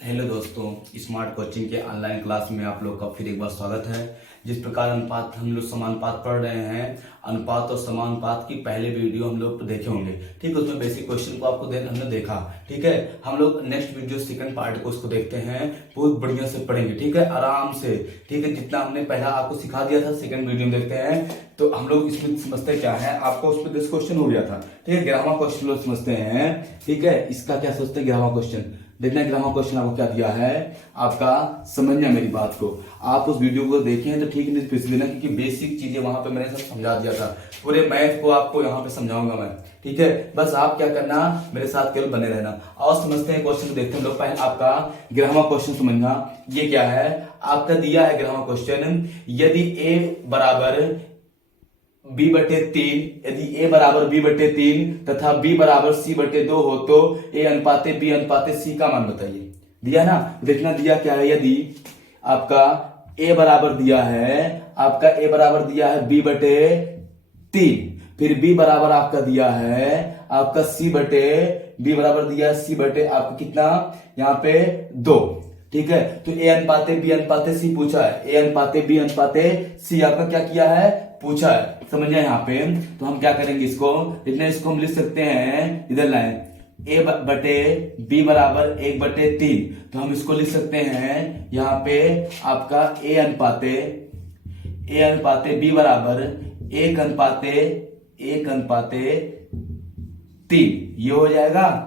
Hello दोस्तों, smart coaching के online class में आप लोग का फिर एक बार स्वागत है। जिस प्रकार अनुपात हम लोग समानुपात पढ़ रहे हैं, अनुपात और समानुपात की पहले वीडियो हम लोग देखे होंगे। ठीक है, उसमें बेसिक क्वेश्चन को आपको हमने देखा। ठीक है, हम लोग नेक्स्ट वीडियो सेकंड पार्ट को उसको देखते हैं, बहुत बढ़िया से पढ़ेंगे। ठीक है, आराम से। ठीक है, जितना हमने पहला आपको सिखा दिया था सेकंड वीडियो में देखते हैं। तो हम लोग इसमें समझते क्या है, आपको उसमें 10 क्वेश्चन हो गया था। ठीक है, 11वां क्वेश्चन लोग समझते हैं। ठीक है, इसका क्या सोचते हैं 11वां क्वेश्चन देखना। 11वां क्वेश्चन आपको क्या दिया है, आपका समझना मेरी बात को। आप उस वीडियो को देखें तो ठीक नहीं फिर से देना, क्योंकि बेसिक चीजें वहां पे मैंने सब समझा दिया था। पूरे मैथ को आपको यहाँ पे समझाऊंगा मैं। ठीक है, बस आप क्या करना, मेरे साथ केवल बने रहना। और समझते हैं क्वेश्चन को, देखते हैं हम लोग। पहले आपका 11वां क्वेश्चन समझना। ये क्या है, आपका दिया है 11वां क्वेश्चन, यदि ए बराबर b/3, यदि a बराबर b/3 तथा b बराबर c/2 हो तो a अनुपाते b अनुपाते c का मान बताइए। दिया ना, देखना दिया क्या है। यदि आपका a बराबर दिया है, आपका a बराबर दिया है b/3, फिर b बराबर आपका दिया है आपका b बराबर दिया है c/ आपका कितना यहाँ पे 2। ठीक है, तो a अनुपाते b अनुपाते c पूछा है, a अनुपाते b अनुपाते c आपका क्या किया है, पूछा है। समझ यहाँ पे, तो हम क्या करेंगे, इसको हम लिख सकते हैं, इधर लाएं, a/b बराबर 1/3। तो हम इसको लिख सकते हैं यहाँ पे आपका a अनुपाते b बराबर 1/3। ये हो जाएगा।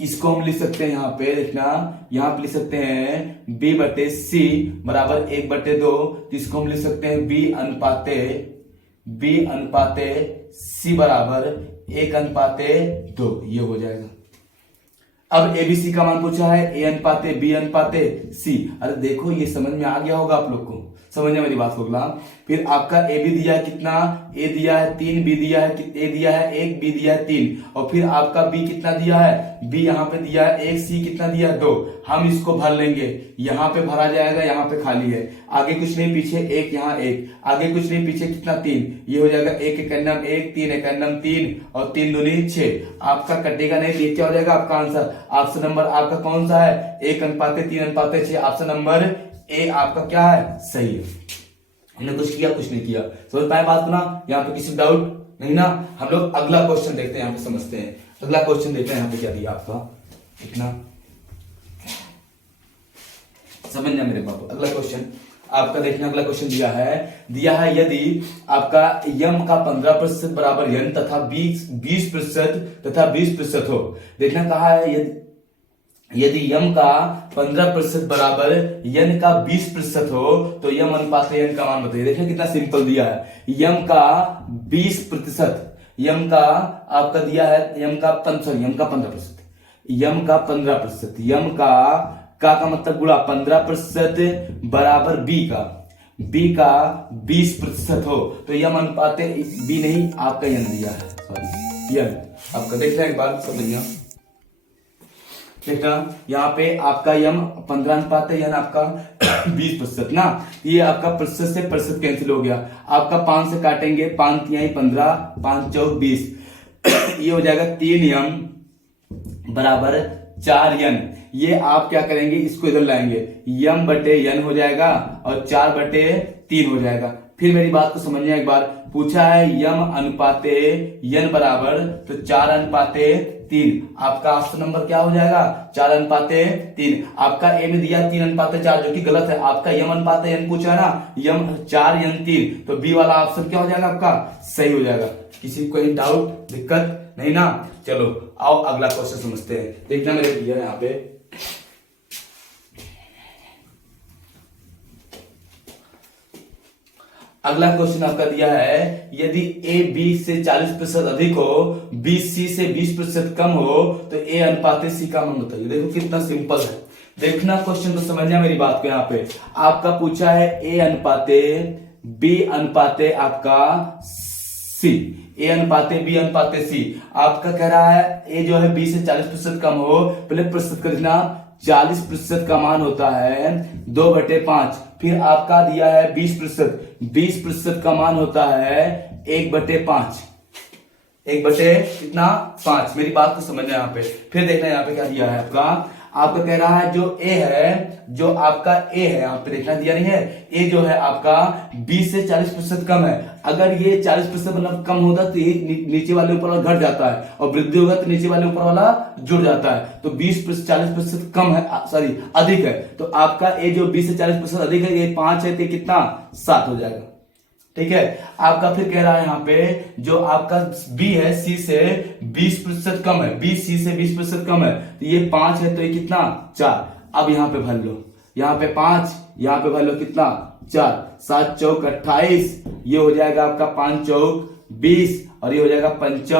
इसको हम लिख सकते हैं यहाँ पे, देखना यहाँ पे लिख सकते हैं b/c बराबर 1/2। इसको हम लिख सकते हैं b अनुपाते c बराबर 1/2। ये हो जाएगा। अब एबीसी का मान पूछा है, a अनुपाते b अनुपाते c। अरे देखो, ये समझ में आ गया होगा आप लोग को, समझना मेरी बात को। फिर आपका ए बी दिया है कितना, ए दिया है 3, बी दिया है ए दिया है 1, बी दिया है 3, और फिर आपका बी कितना दिया है, बी यहाँ पे दिया है 1, सी कितना दिया है 2। हम इसको भर लेंगे, यहाँ पे भरा जाएगा, यहाँ पे खाली है, आगे कुछ नहीं पीछे 1, यहाँ 1, आगे कुछ नहीं पीछे कितना 3। ये हो जाएगा 1 एकन्नम 1, 3 एकन्नम 3 और 3 दूनी 6। आपका कटेगा नहीं, ये क्या हो जाएगा आपका आंसर। ऑप्शन नंबर आपका कौन सा है, 1:3:6। ऑप्शन नंबर ए आपका क्या है, सही है। हमने कुछ किया, कुछ नहीं किया। समझ पाए बात को ना, यहाँ पे किसी डाउट नहीं ना। हम लोग अगला क्वेश्चन देखते हैं, यहाँ पे समझते हैं। अगला क्वेश्चन देखते हैं, यहाँ पे क्या दिया आपका, इतना समझना मेरे बाबू। अगला क्वेश्चन आपका देखना, अगला क्वेश्चन दिया है यदि आपका यम का 15% बराबर यन तथा 20% तथा 20% हो। देखना कहा है, यदि यम का 15% बराबर यन का 20% हो तो यम अनुपात यन का मान बताइए। देखिए कितना सिंपल दिया है। यम का 20%, यम का आपका दिया है, यम का 15%, यम का मतलब गुणा 15% बराबर बी का 20% हो तो यम अनुपात बी नहीं आपका यन दिया है, सॉरी यन आपका। देखना एक बार समझिए, देखना यहाँ पे आपका यम 15 अनुपात है, यन आपका 20% ना। ये आपका प्रतिशत से प्रतिशत कैंसिल हो गया। आपका 5 से काटेंगे, 5 यही 15, 5 चौक 20। ये हो जाएगा 3 यम बराबर 4 यन। ये आप क्या करेंगे, इसको इधर लाएंगे, यम बटे यन हो जाएगा और 4/3 हो जाएगा। फिर मेरी बात को समझिए एक बार, पूछा है यम अनुपाते यन बराबर तो 4/3। आपका ऑप्शन नंबर क्या हो जाएगा, 4/3। आपका ए में दिया 3/4, जो कि गलत है। आपका यम अनुपात यन पूछा है ना, यम 4 यन 3, तो बी वाला ऑप्शन क्या हो जाएगा आपका, सही हो जाएगा। किसी को कोई डाउट दिक्कत नहीं ना। चलो आओ अगला क्वेश्चन समझते हैं। देखना मेरे दिया यहाँ पे, अगला क्वेश्चन आपका दिया है यदि ए बी से 40% अधिक हो, बी सी से 20% कम हो तो ए अनुपात सी का मान बताइए। देखो कितना सिंपल है, देखना क्वेश्चन को समझना मेरी बात को। यहाँ पे आपका पूछा है ए अनुपाते बी अनुपाते आपका सी, ए अनुपाते बी अनुपाते सी। आपका कह रहा है ए जो है बी से 40% कम हो, पहले प्रतिशत कर देना, 40% का मान होता है 2/5। फिर आपका दिया है 20% का मान होता है 1/5। 1/5। मेरी बात को समझना यहाँ पे। फिर देखना यहाँ पे क्या दिया है आपका, आपका कह रहा है जो ए है, जो आपका ए है यहाँ पे देखना दिया नहीं है, ए जो है आपका 20 से 40% कम है। अगर ये 40% मतलब कम होता तो ये नीचे वाले ऊपर वाला घट जाता है, और वृद्धि होगा तो नीचे वाले ऊपर वाला जुड़ जाता है। तो 20% 40% कम है, सॉरी अधिक है, तो आपका ए जो 20 से 40% अधिक है, ये 5 है, तो कितना 7 हो जाएगा। ठीक है, आपका फिर कह रहा है यहाँ पे जो आपका बी है सी से 20% कम है, बी सी से 20% कम है, तो ये 5 है, तो ये कितना 4। अब यहाँ पे भर लो, यहाँ पे 5, यहाँ पे भर लो कितना 4, 7 चौक 28, ये हो जाएगा आपका 5 चौक 20, और ये हो जाएगा 5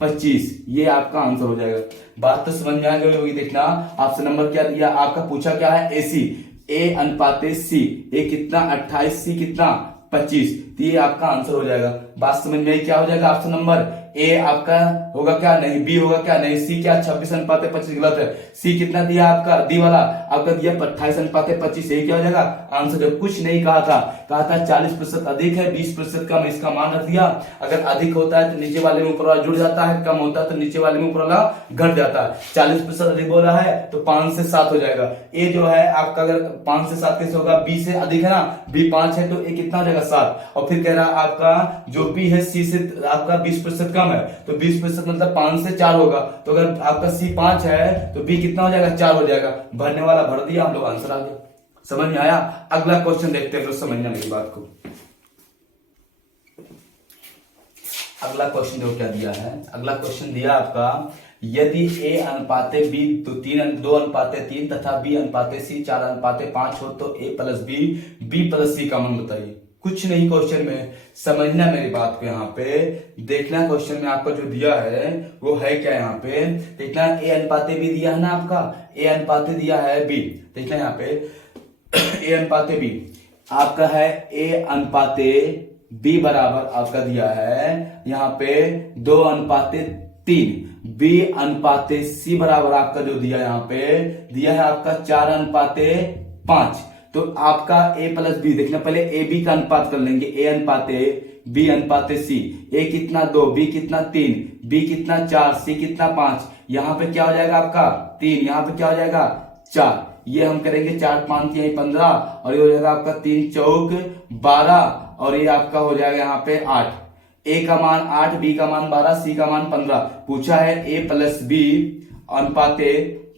25, ये आपका आंसर हो जाएगा। बात तो समझ में आ गई होगी। देखना आपसे नंबर क्या दिया, आपका पूछा क्या है, एसी, ए अनुपाते सी, ए कितना 28, सी कितना 25, तो ये आपका आंसर हो जाएगा। बात समझ में क्या हो जाएगा, ऑप्शन नंबर ए आपका होगा क्या, नहीं, बी होगा क्या, नहीं, सी क्या 26:25 गलत है, सी कितना दिया आपका डी वाला, आपका दिया 28:25, यही क्या हो जाएगा आंसर। जब कुछ नहीं कहा था 40% अधिक है 20% कम, इसका मान रख दिया। अगर अधिक होता है तो नीचे वाले में ऊपर वाला जुड़ जाता है, कम होता है तो नीचे वाले में ऊपर वाला घट जाता है। 40% अधिक बोला है तो 5 से 7 हो जाएगा। ए जो है आपका अगर 5 से 7 कैसे होगा, बी से अधिक है ना, बी 5 है तो ए कितना हो जाएगा 7। और फिर कह रहा है आपका जो बी है सी से आपका 20% कम है, तो 20% मतलब 5 से 4 होगा, तो अगर आपका सी 5 है तो बी कितना हो जाएगा 4 हो जाएगा। भरने वाला भर दिया, हम लोग आंसर आ गया। समझ में आया। अगला क्वेश्चन देखते हैं, तो समझना मेरी बात को। अगला क्वेश्चन जो क्या दिया है, अगला क्वेश्चन दिया आपका यदि ए अनुपाते बी तो 2 अनुपाते 3 तथा बी अनुपाते सी 4 अनुपाते 5 हो तो ए प्लस बी प्लस सी का मान बताइए। कुछ नहीं क्वेश्चन में, समझना मेरी बात को। यहाँ पे देखना क्वेश्चन में आपका जो दिया है वो है क्या, यहाँ पे देखना ए अनुपाते बी दिया है ना आपका, ए अनुपाते दिया है बी। देखना यहाँ पे ए अनुपाते बी आपका है, ए अनुपाते बी बराबर आपका दिया है यहाँ पे 2 अनुपाते 3, बी अनुपाते सी बराबर आपका जो दिया यहाँ पे दिया है आपका 4 अनुपाते 5। तो आपका ए प्लस बी देखना, पहले ए बी का अनुपात कर लेंगे, ए अनुपाते बी अनुपाते सी, ए कितना 2, बी कितना 3, बी कितना 4, सी कितना 5। यहाँ पे क्या हो जाएगा आपका 3, यहाँ पे क्या हो जाएगा 4। ये हम करेंगे 4 5 यही 15, और ये हो जाएगा आपका 3 चौक 12, और ये आपका हो जाएगा यहाँ पे 8। ए का मान 8, बी का मान 12, सी का मान 15। पूछा है ए प्लस बी अनुपाते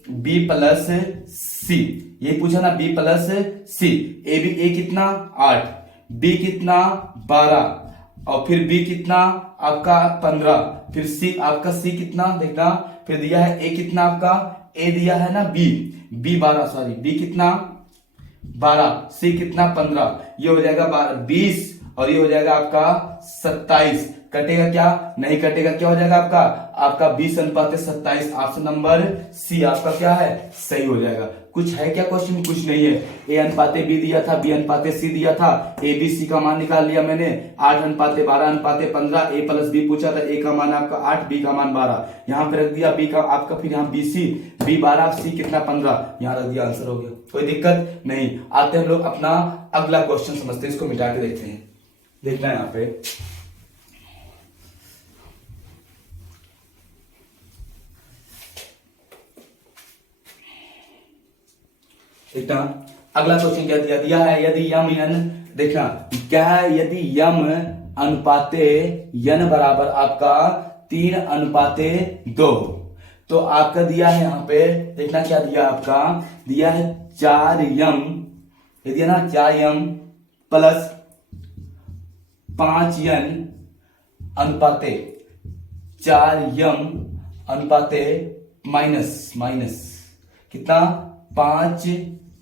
बी प्लस सी, ये पूछा ना बी प्लस सी। ए कितना 8, बी कितना 12, और फिर बी कितना आपका 15, फिर सी आपका सी कितना देखना, फिर दिया है ए कितना आपका, ए दिया है ना बी 12, सॉरी बी कितना 12, सी कितना 15, ये हो जाएगा 20, और ये हो जाएगा आपका 27। कटेगा क्या, नहीं कटेगा, क्या हो जाएगा आपका 20 अनुपाते 27। ऑप्शन नंबर सी आपका क्या है सही हो जाएगा। कुछ है क्या क्वेश्चन में, कुछ नहीं है। ए अनुपाते बी दिया था, बी अनुपाते सी दिया था, ए बी सी का मान निकाल लिया मैंने, 8 अनुपाते 12 अनुपाते 15, ए प्लस बी पूछा था, ए का मान आपका 8, बी का मान 12, यहाँ पे रख दिया बी का आपका, फिर यहाँ बी सी, बी 12 सी कितना 15, यहाँ रख दिया, आंसर हो गया। कोई दिक्कत नहीं। आते हम लोग अपना अगला क्वेश्चन समझते हैं, इसको मिटा के देखते हैं। देखना यहाँ पे देखना अगला क्वेश्चन क्या दिया है, यदि यम एन, देखना क्या है, यदि यम अनुपाते यन बराबर आपका 3 अनुपाते 2, तो आपका दिया है यहाँ पे देखना क्या दिया, आपका दिया है 4 यम, ये दिया ना 4 यम प्लस 5 यन अनुपाते 4 यम अनुपाते माइनस कितना 5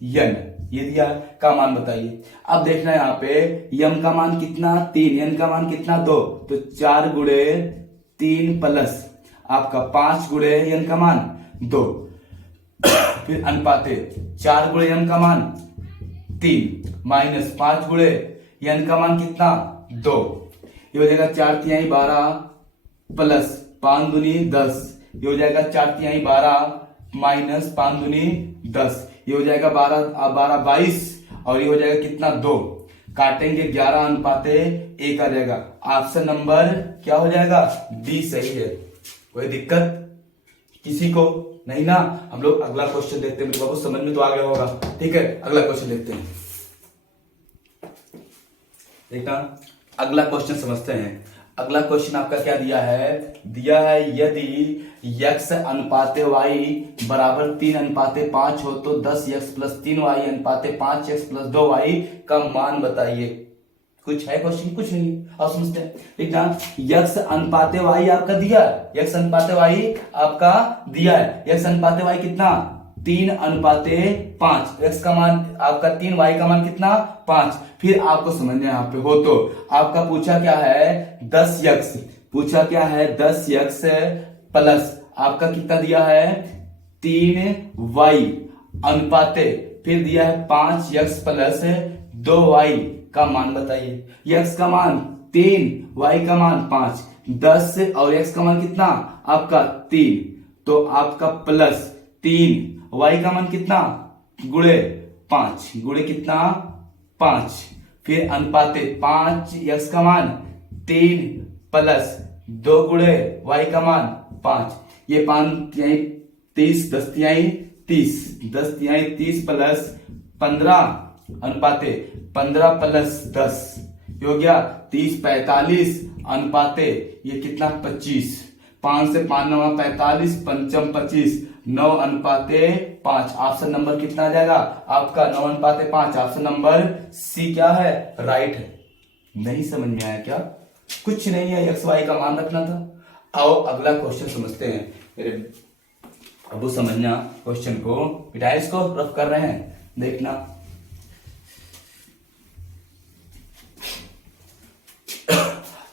यन, ये दिया का मान बताइए। अब देखना है यहाँ पे यम का मान कितना 3, यन का मान कितना 2, तो 4 गुणे 3 प्लस आपका 5 गुणे यन का मान 2, फिर अनुपाते 4 गुणे यन का मान 3 माइनस 5 गुणे यन का मान कितना 2, ये हो जाएगा 4 तिहाई 12 प्लस 5 दूनी 10, ये हो जाएगा 4 तिहाई 12 माइनस 5 दूनी 10, ये हो जाएगा 12 22, और ये हो जाएगा कितना 2, काटेंगे 11 अनुपाते 1 आ जाएगा। ऑप्शन नंबर क्या हो जाएगा डी सही है। कोई दिक्कत किसी को नहीं ना। हम लोग अगला क्वेश्चन देखते हैं मेरे बाबू, समझ में तो आ गया होगा। ठीक है, अगला क्वेश्चन देखते हैं। देखना अगला क्वेश्चन समझते हैं। अगला क्वेश्चन आपका क्या दिया है यदि x अनुपाते y बराबर 3:5 हो तो 10x + 3y अनुपाते 5x + 2y का मान बताइए। कुछ है क्वेश्चन? कुछ नहीं। अब समझते हैं। देखना x अनुपाते y आपका दिया है, x अनुपाते y आपका दिया है। x अनुपाते y कितना? 3:5। x का मान आपका 3, y का मान कितना? 5। फिर आपको समझना यहाँ पे हो तो आपका पूछा क्या है 10x, पूछा क्या है 10x प्लस आपका कितना दिया है 3y अनुपाते, फिर दिया है 5x प्लस 2y का मान बताइए। x का मान 3, y का मान 5, 10 और x का मान कितना आपका 3, तो आपका प्लस 3, y का मान कितना गुणे 5, गुणे कितना 5, फिर अनुपाते 5x का मान 3 प्लस 2 गुणे y का मान 5, ये 5 तिहाई 30, 10 तिहाई 30, 10 तिहाई 30 प्लस 15 अनुपाते 15 प्लस 10 ये हो गया 30, 45 अनुपाते ये कितना 25, 5 से 5 9 45, 5 25, 9 अनुपाते 5। ऑप्शन नंबर कितना आ जाएगा आपका 9 अनुपाते 5। ऑप्शन नंबर सी क्या है राइट है। नहीं समझ में आया क्या? कुछ नहीं है, एक्स वाई का मान रखना था। आओ अगला क्वेश्चन समझते हैं मेरे अब समझना क्वेश्चन को, पिटाइस को रफ कर रहे हैं। देखना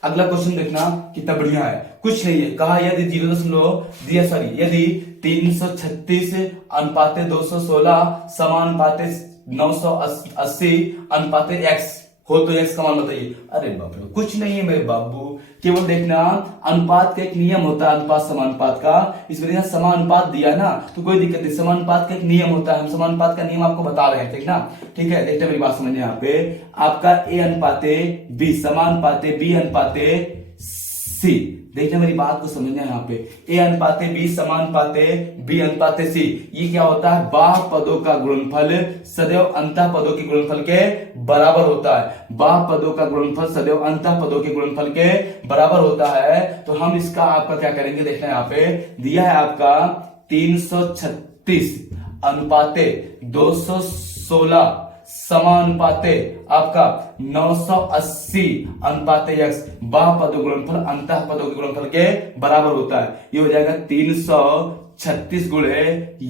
अगला क्वेश्चन देखना कितना बढ़िया है। कुछ नहीं है, कहा यदि 0.0 यदि 336 अनुपाते 216 समानुपाते 980 अनुपाते x हो तो x का मान बताइए। अरे बाप रे, कुछ नहीं है मेरे बाबू, केवल देखना अनुपात का एक नियम होता है, अनुपात समानुपात का। इसमें देखना समानुपात दिया ना तो कोई दिक्कत नहीं, समानुपात का एक नियम होता है, हम समानुपात का नियम आपको बता रहे हैं। देखना ठीक है, देखते मेरी बात समझिए। यहाँ पे आपका a अनुपाते b समानुपाते b अनुपाते c, देखना मेरी बात को समझना। यहाँ पे a अनुपाते b समानुपाते b अनुपाते c, ये क्या होता है बाह्य पदों का गुणनफल सदैव अंतः पदों के गुणनफल के बराबर होता है। बाह्य पदों का गुणनफल सदैव अंतः पदों के गुणनफल के बराबर होता है। तो हम इसका आपका क्या करेंगे, देखना यहाँ पे दिया है आपका 336 अनुपाते 216 समानुपाते आपका 980 अनुपाते x बाह्य पदों गुणनफल अंतः पदों के गुणनफल के बराबर होता है। ये हो जाएगा 336 गुणे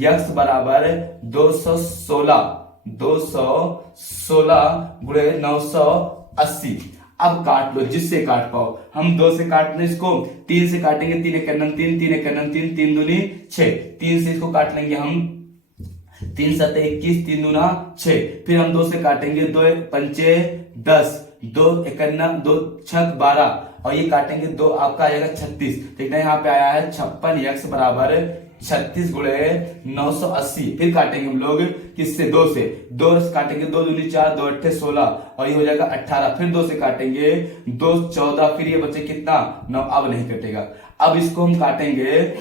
x बराबर 216 गुणे 980। अब काट लो जिससे काट पाओ। हम 2 से काटने इसको, 3 से काटेंगे 3 एक 3, 3 एक 3, 3 दूनी 6, 3 से इसको काट लेंगे हम 3 7 21, 3 दूना 6, फिर हम 2 से काटेंगे 2 पंचे 10, 2 एक 2 6 12 और ये काटेंगे 2 आपका आ जाएगा 36। देखना यहाँ पे आया है 56x बराबर 36 गुणे 980। फिर काटेंगे हम लोग किससे 2 से, 2 से काटेंगे 2 दूनी 4, 2 अट्ठे 16 और ये हो जाएगा 18। फिर 2 से काटेंगे 2 14, फिर ये बचे कितना 9, अब नहीं कटेगा। अब इसको हम काटेंगे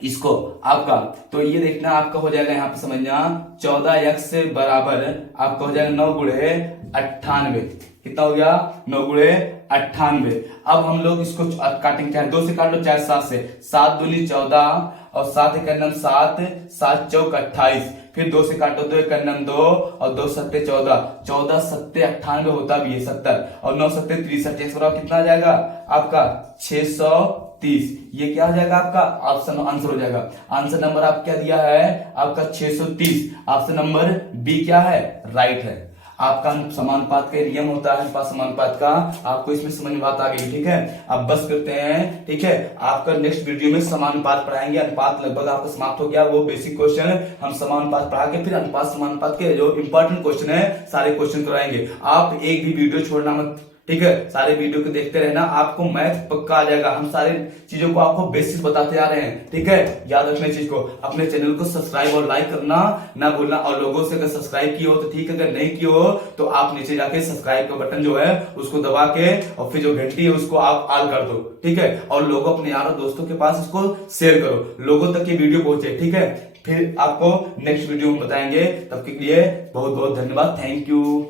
इसको आपका, तो ये देखना आपका हो जाएगा यहाँ पे समझना 14x बराबर आपका हो जाएगा 9 गुणे 98। कितना हो गया 9 गुणे 98। अब हम लोग इसको काटेंगे क्या है 2 से काट लो चाहे 7 से, 7 दूनी 14 और 7 एक 7, 7 चौक 28, फिर 2 से काटो 2 एक 2 और 2 सत्ते 14, 14 सत्ते 98 होता भी है 70 और 9 सत्ते 63, एक बराबर कितना आ जाएगा आपका 630। ये क्या हो जाएगा आपका ऑप्शन आंसर हो जाएगा। आंसर नंबर आप क्या दिया है आपका 630। ऑप्शन नंबर बी क्या है राइट है। आपका समानुपात का नियम होता है अनुपात समानुपात का, आपको इसमें समझ में बात आ गई। ठीक है, अब बस करते हैं। ठीक है, आपका नेक्स्ट वीडियो में समानुपात पढ़ाएंगे। अनुपात लगभग आपका समाप्त हो गया, वो बेसिक क्वेश्चन हम समानुपात पढ़ा के फिर अनुपात समानुपात के जो इंपॉर्टेंट क्वेश्चन है सारे क्वेश्चन कराएंगे। आप एक भी वीडियो छोड़ना मत, ठीक है, सारे वीडियो को देखते रहना, आपको मैथ पक्का आ जाएगा। हम सारे चीजों को आपको बेसिक बताते आ रहे हैं, ठीक है। याद रखना चीज को, अपने चैनल को सब्सक्राइब और लाइक करना ना भूलना। और लोगों से अगर सब्सक्राइब किए हो तो ठीक है, अगर नहीं किए हो तो आप नीचे जाके सब्सक्राइब का बटन जो है उसको दबा के और फिर जो घंटी है उसको आप ऑल कर दो, ठीक है। और लोगों अपने यारों दोस्तों के पास इसको शेयर करो, लोगों तक ये वीडियो पहुंचे, ठीक है। फिर आपको नेक्स्ट वीडियो में बताएंगे, तब के लिए बहुत बहुत धन्यवाद, थैंक यू।